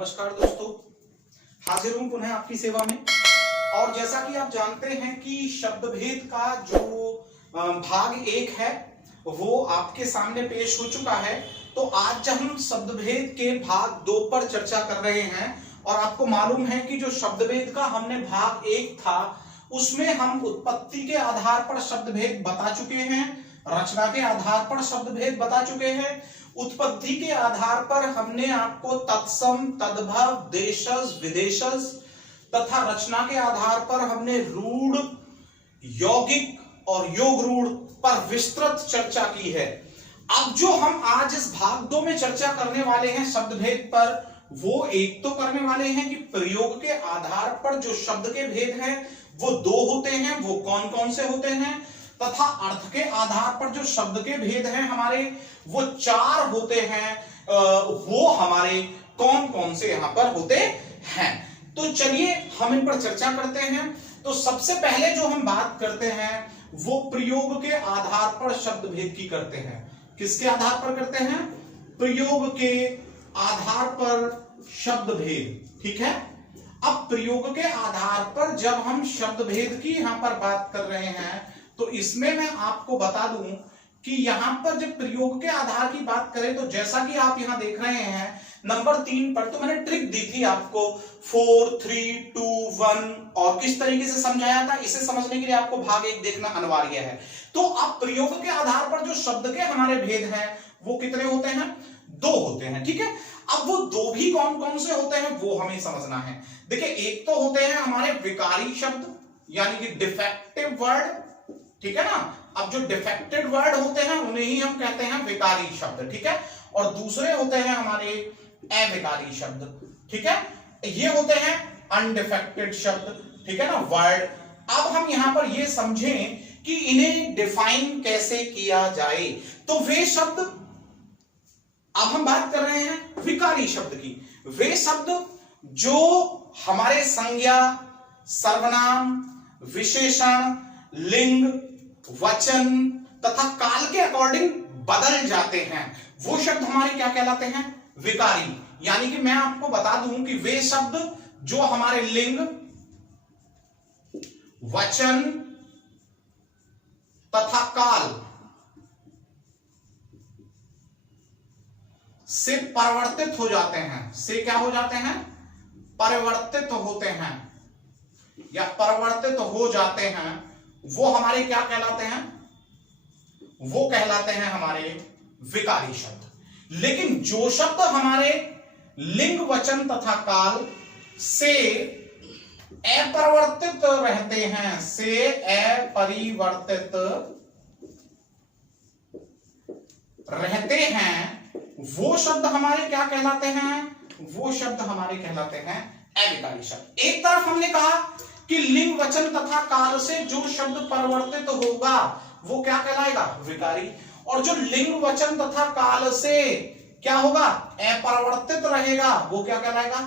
नमस्कार दोस्तों, हाजिर हूं पुनः आपकी सेवा में। और जैसा कि आप जानते हैं कि शब्द भेद का जो भाग 1 है वो आपके सामने पेश हो चुका है। तो आज जब हम शब्द भेद के भाग 2 पर चर्चा कर रहे हैं, और आपको मालूम है कि जो शब्द भेद का हमने भाग 1 था उसमें हम उत्पत्ति के आधार पर शब्द भेद बता चुके हैं, रचना के आधार पर शब्द भेद बता चुके हैं। उत्पत्ति के आधार पर हमने आपको तत्सम, तद्भव, देशज, विदेशज तथा रचना के आधार पर हमने रूढ़, यौगिक और योग रूढ़ पर विस्तृत चर्चा की है। अब जो हम आज इस भाग 2 में चर्चा करने वाले हैं शब्द भेद पर, वो एक तो करने वाले हैं कि प्रयोग के आधार पर जो शब्द के भेद हैं वो 2 होते हैं, वो कौन कौन से होते हैं, तथा अर्थ के आधार पर जो शब्द के भेद हैं हमारे वो 4 होते हैं, वो हमारे कौन कौन से यहां पर होते हैं। तो चलिए हम इन पर चर्चा करते हैं। तो सबसे पहले जो हम बात करते हैं वो प्रयोग के आधार पर शब्द भेद की करते हैं। किसके आधार पर करते हैं? प्रयोग के आधार पर शब्द भेद। ठीक है, अब प्रयोग के आधार पर जब हम शब्द भेद की यहां पर बात कर रहे हैं तो इसमें मैं आपको बता दूं कि यहां पर जब प्रयोग के आधार की बात करें तो जैसा कि आप यहां देख रहे हैं नंबर 3 पर, तो मैंने ट्रिक दी थी आपको 4, 3, 2, 1 और किस तरीके से समझाया था। इसे समझने के लिए आपको भाग 1 देखना अनिवार्य है। तो अब प्रयोग के आधार पर जो शब्द के हमारे भेद हैं वो कितने होते हैं? 2 होते हैं। ठीक है, अब वो 2 भी कौन कौन से होते हैं वो हमें समझना है। देखिए, एक तो होते हैं हमारे विकारी शब्द यानी कि डिफेक्टिव वर्ड। ठीक है ना, अब जो डिफेक्टेड वर्ड होते हैं उन्हें ही हम कहते हैं विकारी शब्द। ठीक है, और दूसरे होते हैं हमारे अविकारी शब्द। ठीक है, ये होते हैं अनडिफेक्टेड शब्द। ठीक है ना, वर्ड। अब हम यहां पर ये समझें कि इन्हें डिफाइन कैसे किया जाए। तो वे शब्द, अब हम बात कर रहे हैं विकारी शब्द की। वे शब्द जो हमारे संज्ञा, सर्वनाम, विशेषण, लिंग, वचन तथा काल के अकॉर्डिंग बदल जाते हैं, वो शब्द हमारे क्या कहलाते हैं? विकारी। यानी कि मैं आपको बता दूं कि वे शब्द जो हमारे लिंग, वचन तथा काल से परिवर्तित हो जाते हैं, से क्या हो जाते हैं? परिवर्तित होते हैं या परिवर्तित हो जाते हैं, वो हमारे क्या कहलाते हैं? वो कहलाते हैं हमारे विकारी शब्द। लेकिन जो शब्द हमारे लिंग, वचन तथा काल से अपरिवर्तित रहते हैं, से अपरिवर्तित रहते हैं, वो शब्द हमारे क्या कहलाते हैं? वो शब्द हमारे कहलाते हैं अविकारी शब्द। एक तरफ हमने कहा कि लिंग, वचन तथा काल से जो शब्द परिवर्तित होगा वो क्या कहलाएगा? विकारी। और जो लिंग, वचन तथा काल से क्या होगा? अपरिवर्तित रहेगा, वो क्या कहलाएगा?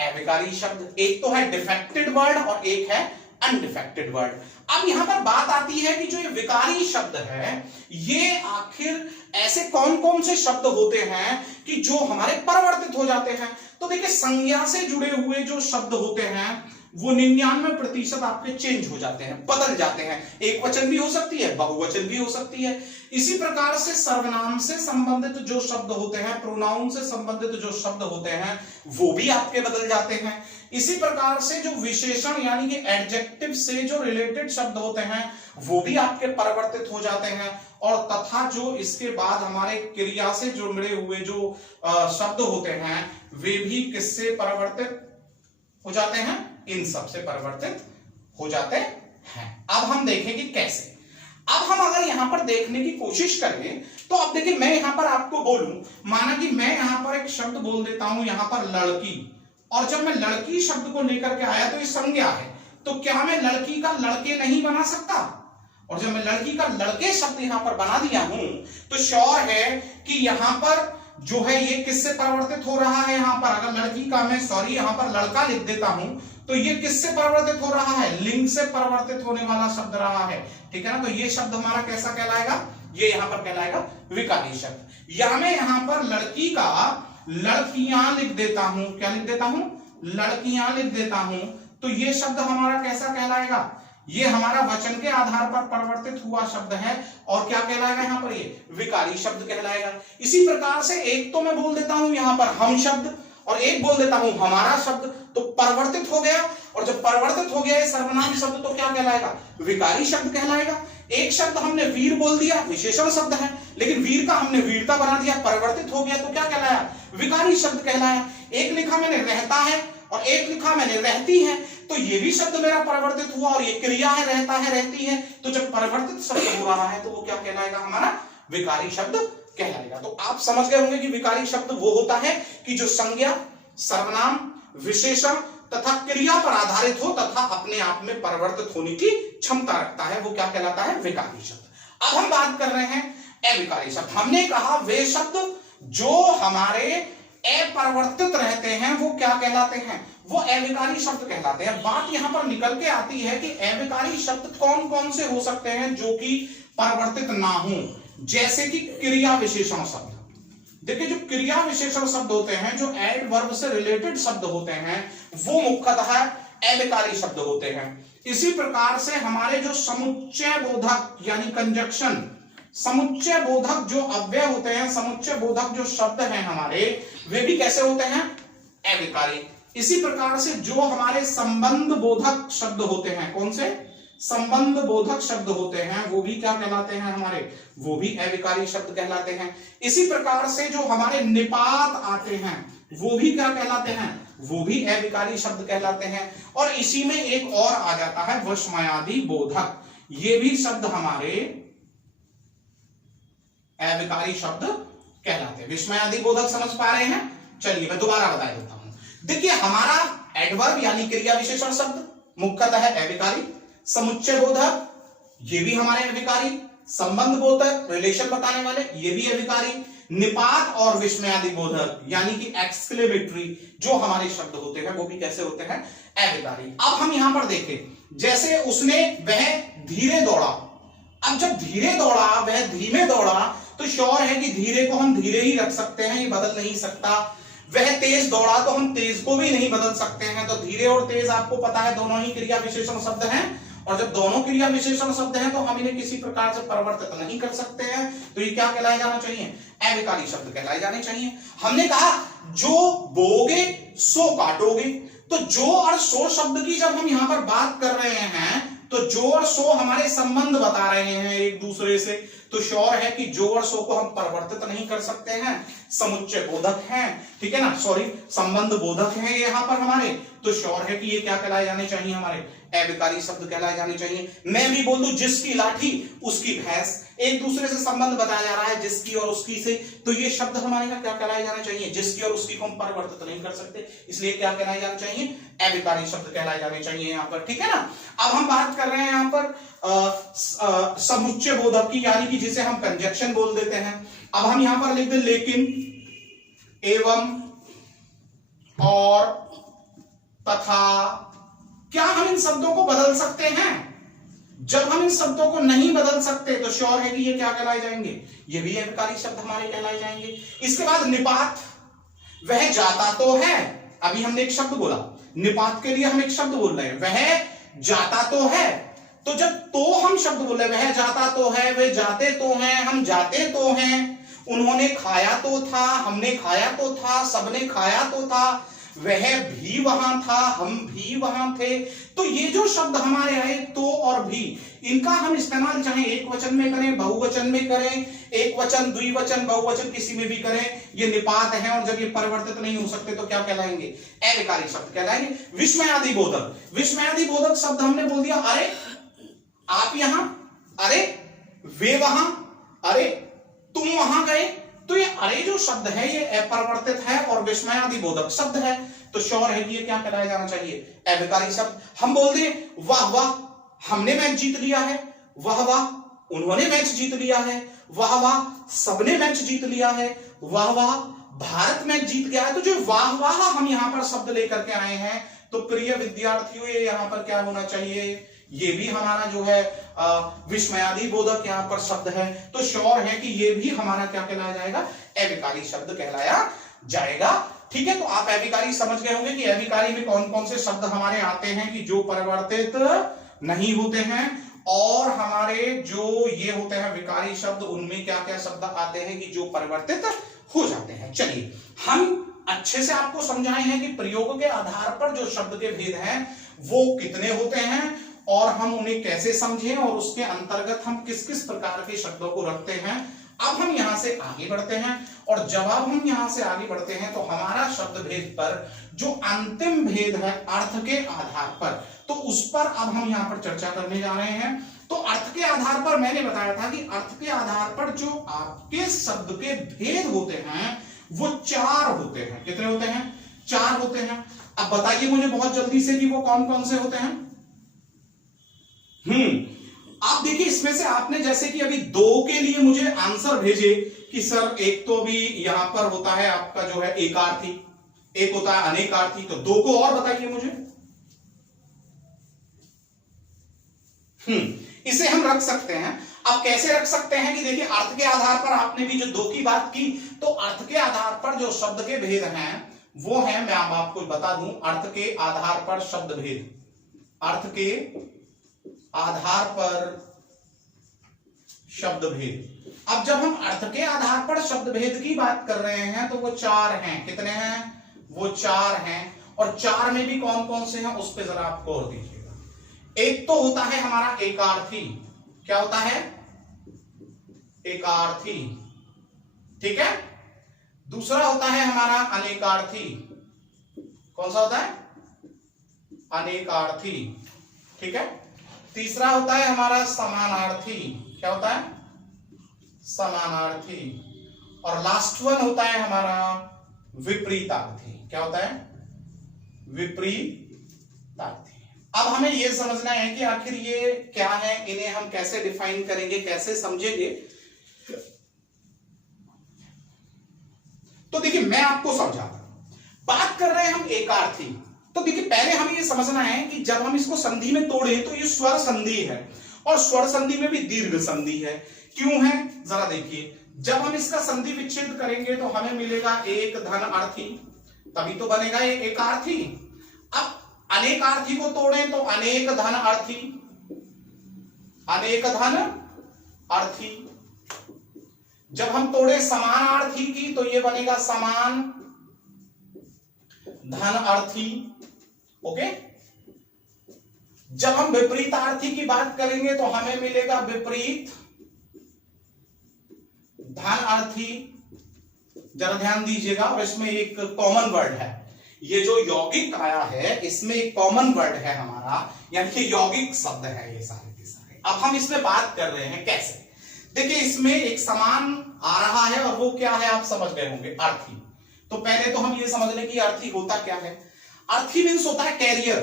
अविकारी शब्द। एक तो है डिफेक्टेड वर्ड और एक है अनडिफेक्टेड वर्ड। अब यहां पर बात आती है कि जो ये विकारी शब्द है ये आखिर ऐसे कौन कौन से शब्द होते हैं कि जो हमारे परिवर्तित हो जाते हैं। तो देखिए, संज्ञा से जुड़े हुए जो शब्द होते हैं वो 99% आपके चेंज हो जाते हैं, बदल जाते हैं। एक वचन भी हो सकती है, बहुवचन भी हो सकती है। इसी प्रकार से सर्वनाम से संबंधित जो शब्द होते हैं, प्रोनाउन से संबंधित जो शब्द होते हैं वो भी आपके बदल जाते हैं। इसी प्रकार से जो विशेषण यानी कि एडजेक्टिव से जो रिलेटेड शब्द होते हैं वो भी आपके परिवर्तित हो जाते हैं। और तथा जो इसके बाद हमारे क्रिया से जुड़े हुए जो शब्द होते हैं वे भी किससे परिवर्तित हो जाते हैं? इन सब से परिवर्तित हो जाते हैं। अब हम देखेंगे कैसे। अब हम अगर यहां पर देखने की कोशिश करें तो अब देखिए, मैं यहां पर आपको बोलूं, माना कि मैं यहां पर एक शब्द बोल देता हूं यहां पर लड़की, और जब मैं लड़की शब्द को लेकर के आया तो ये संज्ञा है, तो क्या मैं लड़की का लड़के नहीं बना सकता? और जब मैं लड़की का लड़के शब्द यहां पर बना दिया हूं तो श्योर है कि यहां पर जो है ये किससे परिवर्तित हो रहा है? यहां पर अगर लड़की का मैं यहां पर लड़का लिख देता हूं तो ये किससे परिवर्तित हो रहा है? लिंग से परिवर्तित होने वाला शब्द रहा है। ठीक है ना, तो ये शब्द हमारा कैसा कहलाएगा? ये यहां पर कहलाएगा विकारी शब्द। या मैं यहां पर लड़की का लड़कियां लिख देता हूं, क्या लिख देता हूं, लड़कियां लिख देता हूं, तो ये शब्द हमारा कैसा कहलाएगा, ये हमारा वचन के आधार पर परिवर्तित हुआ शब्द है और क्या कहलाएगा यहाँ पर, ये विकारी शब्द कहलाएगा। इसी प्रकार से एक तो मैं बोल देता हूं यहां पर हम शब्द और एक बोल देता हूं हमारा शब्द, तो परिवर्तित हो गया, और जब परिवर्तित हो गया ये सर्वनाम शब्द तो क्या कहलाएगा, विकारी शब्द कहलाएगा। एक शब्द हमने वीर बोल दिया, विशेषण शब्द है, लेकिन वीर का हमने वीरता बना दिया, परिवर्तित हो गया तो क्या कहलाया, विकारी शब्द कहलाया। एक लिखा मैंने रहता है और एक लिखा मैंने रहती है, तो ये भी शब्द मेरा परिवर्तित हुआ और ये क्रिया है, रहता है, रहती है, तो जब परिवर्तित शब्द हो रहा है तो वो क्या कहलाएगा, हमारा विकारी शब्द कहलाएगा। तो आप समझ गए होंगे कि विकारी शब्द वो होता है कि जो संज्ञा, सर्वनाम, विशेषण तथा क्रिया पर आधारित हो तथा अपने आप में परिवर्तित होने की क्षमता रखता है, वो क्या कहलाता है, विकारी शब्द। अब हम बात कर रहे हैं अविकारी शब्द। हमने कहा वे शब्द जो हमारे अपरिवर्तित रहते हैं वो क्या कहलाते हैं, वो अविकारी शब्द कहलाते हैं। बात यहां पर निकल के आती है कि अविकारी शब्द कौन कौन से हो सकते हैं जो कि परिवर्तित ना हो, जैसे कि क्रिया विशेषण शब्द। देखिए जो क्रिया विशेषण शब्द होते हैं, जो एडवर्ब से रिलेटेड शब्द होते हैं, वो मुख्यतः अविकारी शब्द होते हैं। इसी प्रकार से हमारे जो समुच्चय बोधक यानी कंजक्शन, समुच्चय बोधक जो अव्यय होते हैं, समुच्चय बोधक जो शब्द हैं हमारे, वे भी कैसे होते हैं, अविकारी। इसी प्रकार से जो हमारे संबंध बोधक शब्द होते हैं, कौन से, संबंध बोधक शब्द होते हैं, वो भी क्या कहलाते हैं हमारे, वो भी अविकारी शब्द कहलाते हैं। इसी प्रकार से जो हमारे निपात आते हैं वो भी क्या कहलाते हैं, वो भी अविकारी शब्द कहलाते हैं। और इसी में एक और आ जाता है विस्मयादि बोधक, ये भी शब्द हमारे अविकारी शब्द कहलाते हैं। विस्मयादि बोधक समझ पा रहे हैं, चलिए मैं दोबारा बता देता हूं। देखिए हमारा एडवर्ब यानी क्रिया विशेषण शब्द मुख्यतः है अविकारी, समुच्चय बोधक ये भी हमारे अविकारी, संबंध बोधक रिलेशन बताने वाले ये भी अविकारी, निपात और विस्मयादि बोधक यानी कि एक्सक्लेमेटरी जो हमारे शब्द होते हैं वो भी कैसे होते हैं, अविकारी। अब हम यहां पर देखें, जैसे उसने वह धीरे दौड़ा, अब जब धीरे दौड़ा वह धीमे दौड़ा, तो श्योर है कि धीरे को हम धीरे ही रख सकते हैं, ये बदल नहीं सकता। वह तेज दौड़ा तो हम तेज को भी नहीं बदल सकते हैं। तो धीरे और तेज आपको पता है दोनों ही क्रिया विशेषण शब्द हैं, और जब दोनों क्रिया विशेषण शब्द हैं तो हम इन्हें किसी प्रकार से परिवर्तित नहीं कर सकते हैं, तो ये क्या कहलाए जाना चाहिए, अविकारी शब्द कहलाए जाने चाहिए। हमने कहा जो बोगे सो काटोगे, तो जो और सो शब्द की जब हम यहां पर बात कर रहे हैं तो जो और सो हमारे संबंध बता रहे हैं एक दूसरे से, तो श्योर है कि जो और सो को हम परिवर्तित नहीं कर सकते हैं, समुच्चय बोधक हैं, ठीक है ना, सॉरी संबंध बोधक हैं यहाँ पर हमारे, तो श्योर है कि ये क्या कहलाए जाने चाहिए, हमारे अविकारी शब्द कहलाए जाने चाहिए। मैं भी बोल दूं जिसकी लाठी उसकी भैंस, एक दूसरे से संबंध बताया जा रहा है जिसकी और उसकी से, तो ये शब्द हमारे का क्या कहलाए जाने चाहिए, जिसकी और उसकी को हम परिवर्तित नहीं कर सकते, इसलिए क्या कहलाए जाने चाहिए, अविकारी शब्द कहलाए जाने चाहिए यहाँ पर, ठीक है ना। अब हम बात कर रहे हैं यहाँ पर समुच्चय बोधक की, यानी कि जिसे हम कंजक्शन बोल देते हैं। अब हम यहां पर लिख दे लेकिन, एवं, और, तथा। क्या हम इन शब्दों को बदल सकते हैं? जब हम इन शब्दों को नहीं बदल सकते तो श्योर है कि ये क्या कहलाए जाएंगे, ये भी अविकारी शब्द हमारे कहलाए जाएंगे। इसके बाद निपात, वह जाता तो है, अभी हमने एक शब्द बोला, निपात के लिए हम एक शब्द बोल रहे हैं, वह जाता तो है, तो जब तो हम शब्द बोल रहे हैं, वह जाता तो है, वे जाते तो हैं, हम जाते तो हैं, उन्होंने खाया तो था, हमने खाया तो था, सबने खाया तो था, वह भी वहां था, हम भी वहां थे। तो ये जो शब्द हमारे आए तो और भी, इनका हम इस्तेमाल चाहे एक वचन में करें, बहुवचन में करें, एक वचन, द्विवचन, बहुवचन किसी में भी करें, ये निपात है, और जब ये परिवर्तित नहीं हो सकते तो क्या कहलाएंगे, अविकारी शब्द कहलाएंगे। विस्मयादि बोधक, विस्मयादि बोधक शब्द हमने बोल दिया, अरे आप यहां, अरे वे वहां, अरे तुम वहां गए, तो ये अरे जो शब्द है ये अपरिवर्तित है और विस्मयादि बोधक शब्द है, तो श्योर है कि ये क्या कहलाया जाना चाहिए, अविकारी शब्द। हम बोल दें वाह वाह हमने मैच जीत लिया है, वाह वाह उन्होंने मैच जीत लिया है, वाह वाह सबने मैच जीत लिया है, वाह वाह भारत मैच जीत गया है। तो जो वाह वाह हम यहां पर शब्द लेकर के आए हैं, तो प्रिय विद्यार्थियों ये यहां पर क्या होना चाहिए, ये भी हमारा जो है विस्मयादि बोधक यहाँ पर शब्द है, तो श्योर है कि ये भी हमारा क्या कहलाया जाएगा, अविकारी शब्द कहलाया जाएगा। ठीक है, तो आप अभिकारी समझ गए होंगे कि अभिकारी में कौन कौन से शब्द हमारे आते हैं कि जो परिवर्तित नहीं होते हैं, और हमारे जो ये होते हैं विकारी शब्द, उनमें क्या क्या शब्द आते हैं कि जो परिवर्तित हो जाते हैं। चलिए, हम अच्छे से आपको समझाए हैं कि प्रयोग के आधार पर जो शब्द के भेद हैं वो कितने होते हैं और हम उन्हें कैसे समझें और उसके अंतर्गत हम किस किस प्रकार के शब्दों को रखते हैं। अब हम यहां से आगे बढ़ते हैं, और जब हम यहां से आगे बढ़ते हैं तो हमारा शब्द भेद पर जो अंतिम भेद है अर्थ के आधार पर, तो उस पर अब हम यहां पर चर्चा करने जा रहे हैं। तो अर्थ के आधार पर मैंने बताया था कि अर्थ के आधार पर जो आपके शब्द के भेद होते हैं वो 4 होते हैं। कितने होते हैं? 4 होते हैं। अब बताइए मुझे बहुत जल्दी से कि वो कौन कौन से होते हैं। आप देखिए, इसमें से आपने जैसे कि अभी 2 के लिए मुझे आंसर भेजे कि सर एक तो अभी यहां पर होता है आपका जो है एकार्थी, एक होता है अनेकार्थी, तो 2 को और बताइए मुझे। इसे हम रख सकते हैं। अब कैसे रख सकते हैं कि देखिए, अर्थ के आधार पर आपने भी जो 2 की बात की, तो अर्थ के आधार पर जो शब्द के भेद हैं वो है, मैं अब आपको बता दूं, अर्थ के आधार पर शब्द भेद, अर्थ के आधार पर शब्द भेद। अब जब हम अर्थ के आधार पर शब्द भेद की बात कर रहे हैं तो वो 4 हैं। कितने हैं? वो 4 हैं। और 4 में भी कौन कौन से हैं उस पर जरा आप गौर दीजिएगा। एक तो होता है हमारा एकार्थी। क्या होता है? एकार्थी। ठीक है। दूसरा होता है हमारा अनेकार्थी। कौन सा होता है? अनेकार्थी। ठीक है। तीसरा होता है हमारा समानार्थी। क्या होता है? समानार्थी। और लास्ट वन होता है हमारा विपरीतार्थी। क्या होता है? विपरीतार्थी। अब हमें यह समझना है कि आखिर ये क्या है, इन्हें हम कैसे डिफाइन करेंगे, कैसे समझेंगे। तो देखिए, मैं आपको समझाता हूं। बात कर रहे हैं हम एकार्थी। तो देखिए, पहले हमें यह समझना है कि जब हम इसको संधि में तोड़े तो ये स्वर संधि है, और स्वर संधि में भी दीर्घ संधि है। क्यों है? जरा देखिए, जब हम इसका संधि विच्छेद करेंगे तो हमें मिलेगा एक धन अर्थी, तभी तो बनेगा ये एकार्थी। अब अनेकार्थी को तोड़े तो अनेक धन अर्थी, अनेक धन अर्थी। जब हम तोड़े समानार्थी की तो ये बनेगा समान धन अर्थी। ओके। जब हम विपरीतार्थी की बात करेंगे तो हमें मिलेगा विपरीत धन अर्थी। जरा ध्यान दीजिएगा, और इसमें एक कॉमन वर्ड है, ये जो यौगिक आया है इसमें एक कॉमन वर्ड है हमारा, यानी कि यौगिक शब्द है ये सारे के सारे। अब हम इसमें बात कर रहे हैं कैसे। देखिए, इसमें एक समान आ रहा है और वो क्या है आप समझ गए होंगे, अर्थी। तो पहले तो हम ये समझ लें कि अर्थी होता क्या है। अर्थी मीन्स होता है कैरियर।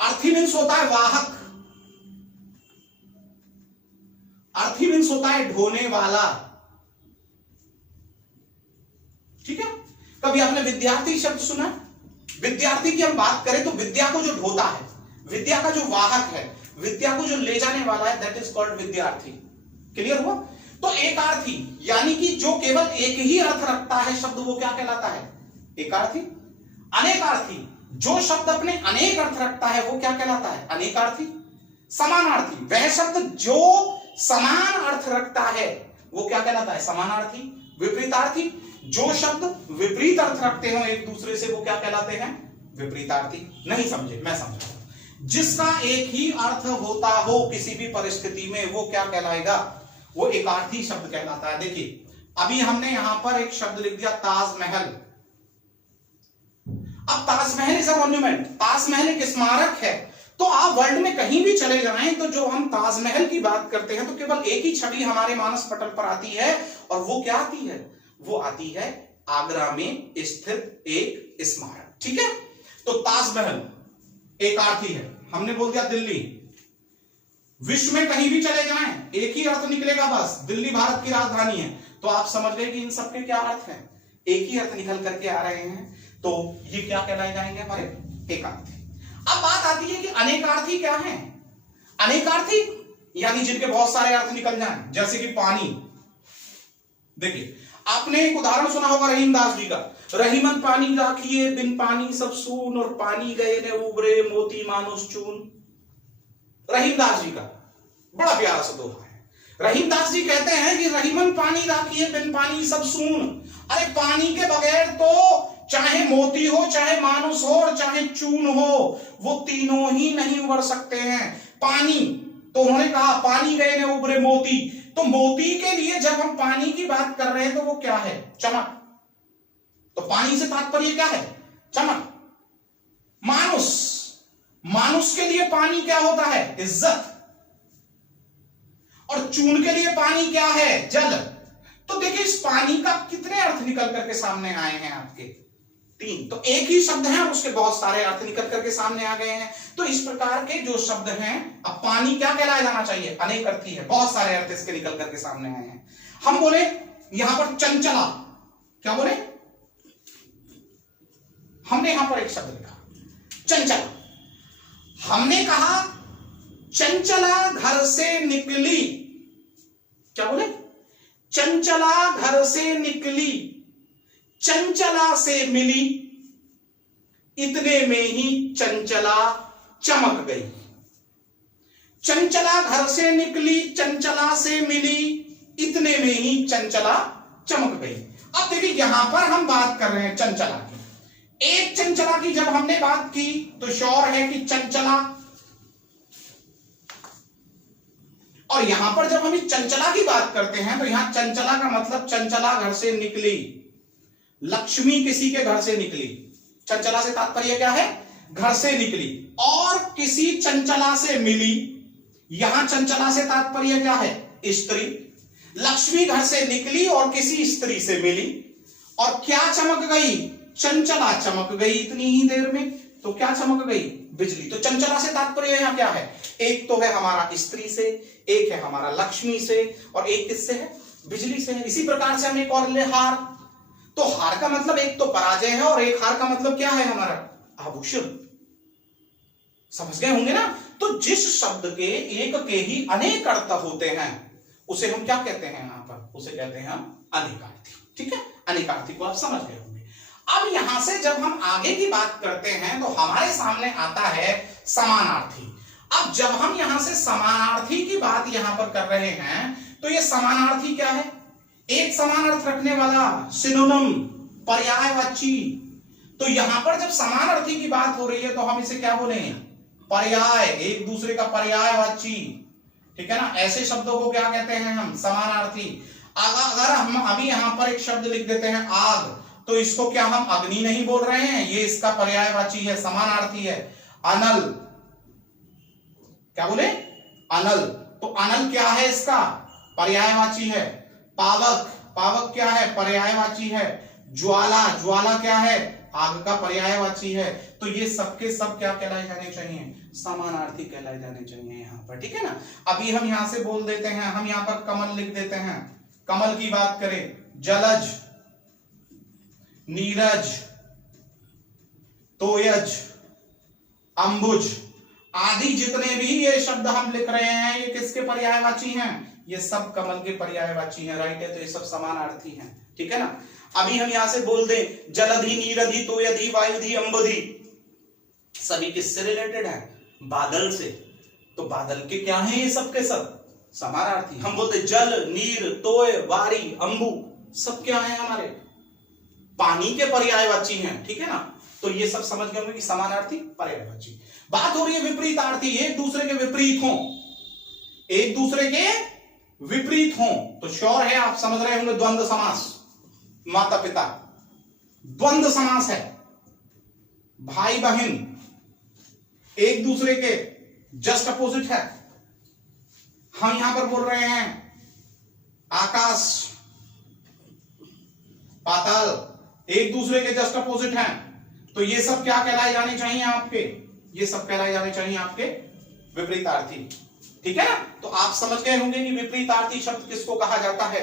अर्थी मीन्स होता है वाहक। अर्थी मीन्स होता है ढोने वाला। ठीक है। कभी आपने विद्यार्थी शब्द सुना? विद्यार्थी की हम बात करें तो विद्या को जो ढोता है, विद्या का जो वाहक है, विद्या को जो ले जाने वाला है, दैट इज कॉल्ड विद्यार्थी। क्लियर हुआ? तो एकार्थी यानी कि जो केवल एक ही अर्थ रखता है शब्द, वो क्या कहलाता है? एकार्थी। अनेकार्थी, जो शब्द अपने अनेक अर्थ रखता है वो क्या कहलाता है? अनेकार्थी। समानार्थी, वह शब्द जो समान अर्थ रखता है वो क्या कहलाता है? समानार्थी। विपरीतार्थी, जो शब्द विपरीत अर्थ रखते हो एक दूसरे से वो क्या कहलाते हैं? विपरीतार्थी। नहीं समझे? मैं समझा। जिसका एक ही अर्थ होता हो किसी भी परिस्थिति में वो क्या कहलाएगा? वो एकार्थी शब्द कहलाता है। देखिए, अभी हमने यहां पर एक शब्द लिख दिया ताजमहल। अब Taj Mahal is a monument, Taj Mahal एक स्मारक है। तो आप वर्ल्ड में कहीं भी चले जाएं तो जो हम ताजमहल की बात करते हैं तो केवल एक ही छवि हमारे मानस पटल पर आती है, और वो क्या आती है? वो आती है आगरा में स्थित एक स्मारक। ठीक है। तो ताजमहल एकार्थी है। हमने बोल दिया दिल्ली। विश्व में कहीं भी चले जाएं एक ही अर्थ निकलेगा, बस दिल्ली भारत की राजधानी है। तो आप समझ गए कि इन सबके क्या अर्थ हैं? एक ही अर्थ निकल करके आ रहे हैं। तो ये क्या कहलाए जाएंगे? हमारे एकार्थी। अब बात आती है कि अनेकार्थी क्या है? अनेकार्थी यानी जिनके बहुत सारे अर्थ निकल जाएं, जैसे कि पानी। देखिए, आपने एक उदाहरण सुना होगा रहीमदास जी का, रहीमन पानी राखिए बिन पानी सब सून, और पानी गए ने उबरे मोती मानुष चून। रहीमदास जी का बड़ा प्यारा सा दोहा है। रहीमदास जी कहते हैं कि रहीमन पानी राखिए बिन पानी सब सून। अरे पानी के बगैर तो चाहे मोती हो, चाहे मानुष हो, और चाहे चून हो, वो तीनों ही नहीं उबर सकते हैं। पानी तो उन्होंने कहा पानी गए ने उबरे मोती, तो मोती के लिए जब हम पानी की बात कर रहे हैं तो वो क्या है? चमक। तो पानी से तात्पर्य क्या है? चमक। मानुष, मानुष के लिए पानी क्या होता है? इज्जत। और चून के लिए पानी क्या है? जल। तो देखिए, इस पानी का कितने अर्थ निकल करके सामने आए हैं आपके? 3। तो एक ही शब्द है, उसके बहुत सारे अर्थ निकल करके सामने आ गए हैं। तो इस प्रकार के जो शब्द हैं, अब पानी क्या कहलाया जाना चाहिए? अनेक अर्थी है, बहुत सारे अर्थ इसके निकल करके सामने आए हैं। हम बोले यहां पर चंचला, क्या बोले? हमने यहां पर एक शब्द लिखा चंचला। हमने कहा चंचला घर से निकली, क्या बोले? चंचला घर से निकली, चंचला से मिली, इतने में ही चंचला चमक गई। चंचला घर से निकली, चंचला से मिली, इतने में ही चंचला चमक गई। अब देखिए, यहां पर हम बात कर रहे हैं चंचला की। एक चंचला की जब हमने बात की तो श्योर है कि चंचला, और यहां पर जब हम इस चंचला की बात करते हैं तो यहां चंचला का मतलब चंचला घर से निकली, लक्ष्मी किसी के घर से निकली। चंचला से तात्पर्य क्या है? घर से निकली। और किसी चंचला से मिली, यहां चंचला से तात्पर्य क्या है? स्त्री। लक्ष्मी घर से निकली और किसी स्त्री से मिली, और क्या चमक गई? चंचला चमक गई इतनी ही देर में। तो क्या चमक गई? बिजली। तो चंचला से तात्पर्य यहां क्या है? एक तो है हमारा स्त्री से, एक है हमारा लक्ष्मी से, और एक किससे है? बिजली से है। इसी प्रकार से हम एक और ले हार। तो हार का मतलब एक तो पराजय है, और एक हार का मतलब क्या है? हमारा आभूषण। समझ गए होंगे ना? तो जिस शब्द के एक के ही अनेक अर्थ होते हैं उसे हम क्या कहते हैं? यहां पर उसे कहते हैं हम अनेकार्थी। ठीक है, अनेकार्थी को आप समझ गए होंगे। अब यहां से जब हम आगे की बात करते हैं तो हमारे सामने आता है समानार्थी। अब जब हम यहां से समानार्थी की बात यहां पर कर रहे हैं तो ये समानार्थी क्या है? एक समान अर्थ रखने वाला, सिनोनिम, पर्यायवाची। तो यहां पर जब समानार्थी की बात हो रही है तो हम इसे क्या बोलेंगे? पर्याय, एक दूसरे का पर्यायवाची। ठीक है ना? ऐसे शब्दों को क्या कहते हैं हम? समानार्थी। अगर हम अभी यहां पर एक शब्द लिख देते हैं आग, तो इसको क्या हम अग्नि नहीं बोल रहे हैं? ये इसका पर्यायवाची है, समानार्थी है। अनल, क्या बोले? अनल। तो अनल क्या है? इसका पर्यायवाची है। पावक, पावक क्या है? पर्यायवाची है। ज्वाला, ज्वाला क्या है? आग का पर्यायवाची है। तो ये सबके सब क्या कहलाए जाने चाहिए? समानार्थी कहलाए जाने चाहिए यहां पर। ठीक है ना? अभी हम यहां से बोल देते हैं, हम यहां पर कमल लिख देते हैं। कमल की बात करें, जलज, नीरज, तोयज, अंबुज आदि जितने भी ये शब्द हम लिख रहे हैं, ये किसके पर्यायवाची हैं? ये सब कमल के पर्यायवाची हैं। राइट है? तो ये सब समानार्थी हैं। ठीक है ना? अभी हम यहां से बोल दें जलधि, नीरधि, तोयधि, वायुधि, अंबुधि, सभी किससे रिलेटेड है? बादल से। तो बादल के क्या हैं? ये सब के सब समानार्थी। हम बोलते जल, नीर, तोय, वारी, अंबु, सब क्या है? हमारे पानी के पर्यायवाची हैं। ठीक है ना? तो ये सब समझ गए होंगे कि समानार्थी, पर्यायवाची। बात हो रही है विपरीतार्थी, एक दूसरे के विपरीत हों, एक दूसरे के विपरीत हों। तो श्योर है आप समझ रहे होंगे द्वंद्व समास। माता पिता द्वंद्व समास है। भाई बहन एक दूसरे के जस्ट अपोजिट है। हम यहां पर बोल रहे हैं आकाश, पाताल एक दूसरे के जस्ट अपोजिट हैं। तो ये सब क्या कहलाए जाने चाहिए आपके? ये सब कहलाए जाने चाहिए आपके विपरीतार्थी। ठीक है ना? तो आप समझ गए होंगे कि विपरीतार्थी शब्द किसको कहा जाता है।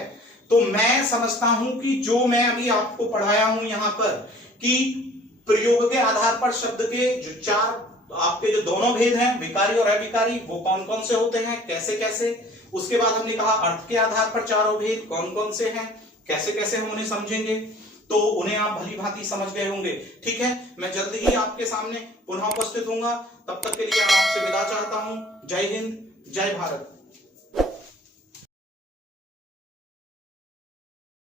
तो मैं समझता हूं कि जो मैं अभी आपको पढ़ाया हूं यहां पर कि प्रयोग के आधार पर शब्द के जो चार आपके जो दोनों भेद हैं, विकारी और अविकारी, वो कौन कौन से होते हैं, कैसे कैसे। उसके बाद हमने कहा अर्थ के आधार पर चारों भेद कौन कौन से हैं, कैसे कैसे हम उन्हें समझेंगे, तो उन्हें आप भली भांति समझ गए होंगे। ठीक है, मैं जल्द ही आपके सामने पुनः उपस्थित होऊंगा। तब तक के लिए आपसे विदा चाहता हूं। जय हिंद, जय भारत।